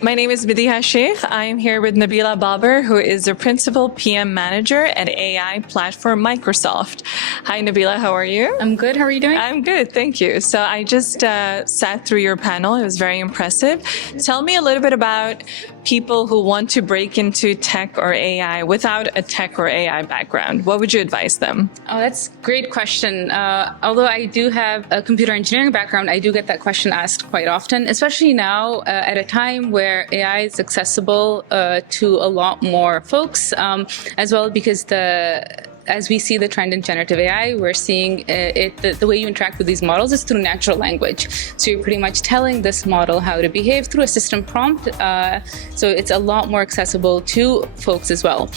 My name is Madiha Sheikh. I am here with Nabila Babar, who is the Principal PM Manager at AI Platform Microsoft. Hi, Nabila. How are you? I'm good. How are you doing? I'm good. Thank you. So I just sat through your panel. It was very impressive. Tell me a little bit about people who want to break into tech or AI without a tech or AI background. What would you advise them? Oh, that's a great question. Although I do have a computer engineering background, I do get that question asked quite often, especially now at a time where AI is accessible to a lot more folks, as well, because as we see the trend in generative AI, we're seeing the way you interact with these models is through natural language. So you're pretty much telling this model how to behave through a system prompt. So it's a lot more accessible to folks as well.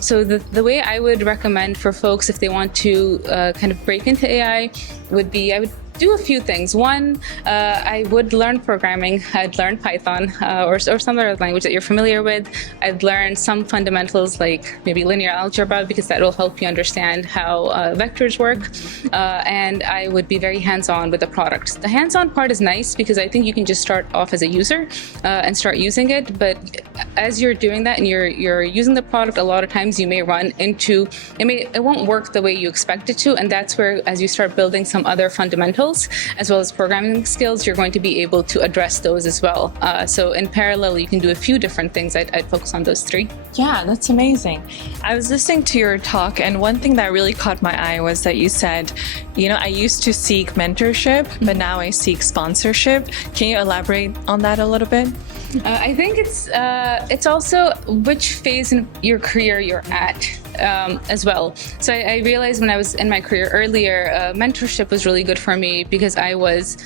So the way I would recommend for folks if they want to kind of break into AI would be, I would do a few things. One, I would learn programming. I'd learn Python or some other language that you're familiar with. I'd learn some fundamentals like maybe linear algebra, because that will help you understand how vectors work. And I would be very hands-on with the product. The hands-on part is nice because I think you can just start off as a user and start using it. But as you're doing that and you're using the product, a lot of times you may run into, it won't work the way you expect it to. And that's where, as you start building some other fundamentals, as well as programming skills, you're going to be able to address those as well. So in parallel, you can do a few different things. I'd focus on those three. Yeah, that's amazing. I was listening to your talk, and one thing that really caught my eye was that you said, I used to seek mentorship, but now I seek sponsorship. Can you elaborate on that a little bit? I think it's also which phase in your career you're at. As well. So I realized when I was in my career earlier, mentorship was really good for me because I was,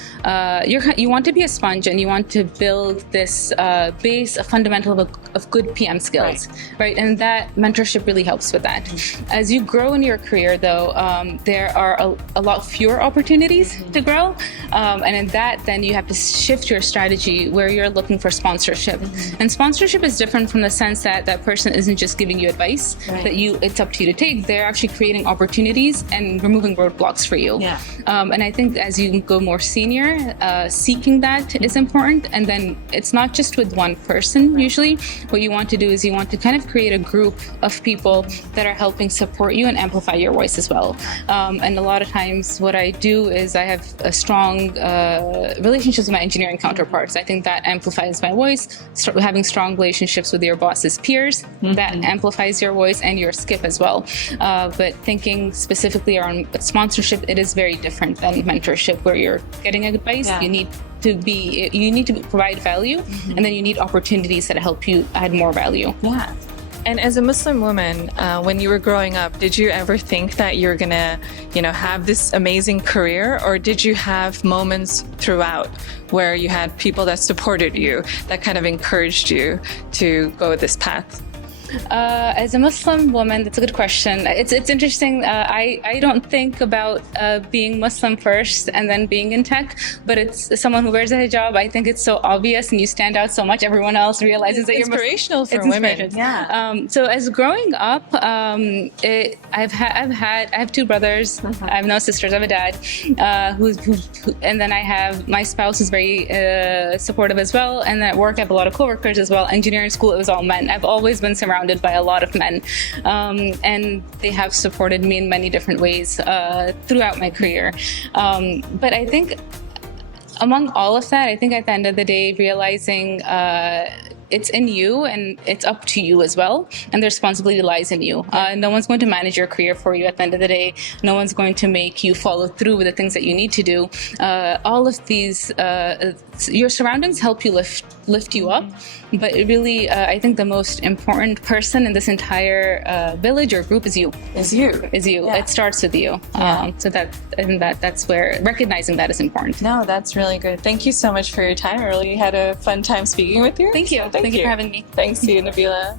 you want to be a sponge and you want to build this base, a fundamental of good PM skills, right? And that mentorship really helps with that. As you grow in your career though, there are a lot fewer opportunities to grow. And in that, then you have to shift your strategy where you're looking for sponsorship. And sponsorship is different from the sense that that person isn't just giving you advice, that it's up to you to take. They're actually creating opportunities and removing roadblocks for you. Yeah. And I think as you go more senior, seeking that is important. And then it's not just with one person. Usually what you want to do is you want to kind of create a group of people that are helping support you and amplify your voice as well. And a lot of times what I do is I have a strong relationships with my engineering counterparts. I think that amplifies my voice. Having strong relationships with your boss's peers, that amplifies your voice and your skip as well. But thinking specifically around sponsorship, it is very different than mentorship, where you're getting advice. You need to provide value, and then you need opportunities that help you add more value. Yeah. And as a Muslim woman, when you were growing up, did you ever think that you're gonna, have this amazing career, or did you have moments throughout where you had people that supported you, that kind of encouraged you to go this path? As a Muslim woman, that's a good question. It's interesting. I don't think about being Muslim first and then being in tech, but it's someone who wears a hijab. I think it's so obvious and you stand out so much. Everyone else realizes that you're inspirational for women. Yeah. So as growing up, I have two brothers. I have no sisters. I have a dad, and then I have my spouse who's very supportive as well. And then at work, I have a lot of coworkers as well. Engineering school, it was all men. I've always been surrounded by a lot of men, and they have supported me in many different ways throughout my career. But I think among all of that, I think at the end of the day, realizing it's in you and it's up to you as well, and the responsibility lies in you. No one's going to manage your career for you at the end of the day. No one's going to make you follow through with the things that you need to do. All of these, your surroundings help you lift you up, but it really, I think the most important person in this entire village or group is you. Yeah. It starts with you. So that's where recognizing that is important. No, that's really good. Thank you so much for your time. I really had a fun time speaking with you. Thank you. Thank you for having me. Thanks to you, Nabila.